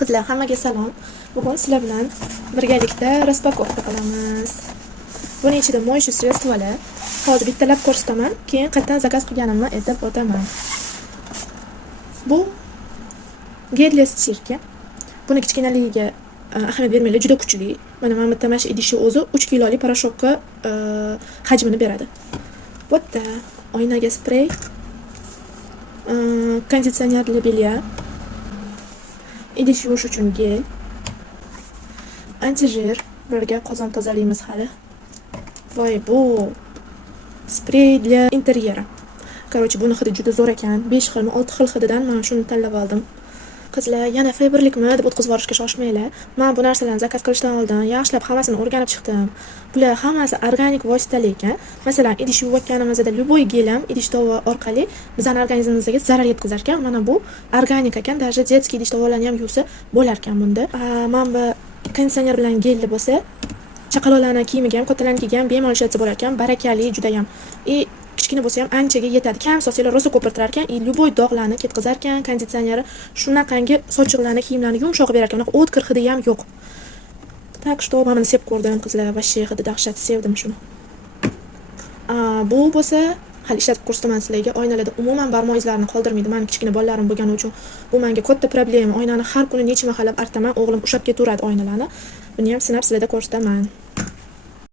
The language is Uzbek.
Qizlar, hammaga salom. Bugun sizlar bilan birgalikda raspakovka qilamiz. Buni ichida mo'yshu sredstvolar. Hozir bittalab ko'rsataman, keyin qayerdan zakaz qilganimni aytib o'taman. Bu gedli stirka. Buni kichkinaligiga ahamiyat bermanglar, juda kuchli. Mana bitta mash idishi o'zi 3 kilolik parashokka hajmini beradi. Bu yerda oynaga sprey, konditsionerli bilya, idish yuvish uchun gel, antijir, birga qozon tozalaymiz hali. Voy, bu sprey для interyera. Короче, buni hidi juda zo'r ekan. 5 xilmi, 6 xil hididan men shuni tanlab oldim. Qizlar, yana fabrlikmi deb o'tkazib yuborishga shoshmanglar. Men bu narsalarni zakaz qilishdan oldin yaxshilab hammasini o'rganib chiqdim. Bular hammasi organik vositali ekan. Masalan, idish yuvayotganimizda любой gel ham idish tovi orqali bizning organizmimizga zarar yetkazar ekan. Mana bu organik ekan, даже детский idish tovalarni ham yuvsa bo'lar ekan bunda. Men bu konditsioner bilan gelli bo'lsa, chaqaloqlarning kiyimiga ham, kattalarnikiga ham bemalol ishlatsa bo'lar ekan. Barakali juda ham. Kichkina bo'lsa ham anchaga yetadi. Kam sosiylar rosa ko'pirtirar ekan, любой dog'larni ketkazar ekan. Konditsioneri shunaqangi sochiqlarni, kiyimlarni yumshoq berar ekan. Unaqa o'tkir hidi ham yo'q. Tak что mana sevib ko'rdim qizlar, vashshe hidi dahshat, sevdim shuni. Bu bo'lsa hali ishlatib ko'rsataman sizlarga. Oynalarda umuman barmoq izlarini qoldirmaydi. Mening kichkina bolalarim bo'lgani uchun bu menga katta problema. Oynani har kuni necha mahallab artaman, o'g'lim ushlab ketaveradi oynalarni. Buni ham sinab sizlarga ko'rsataman.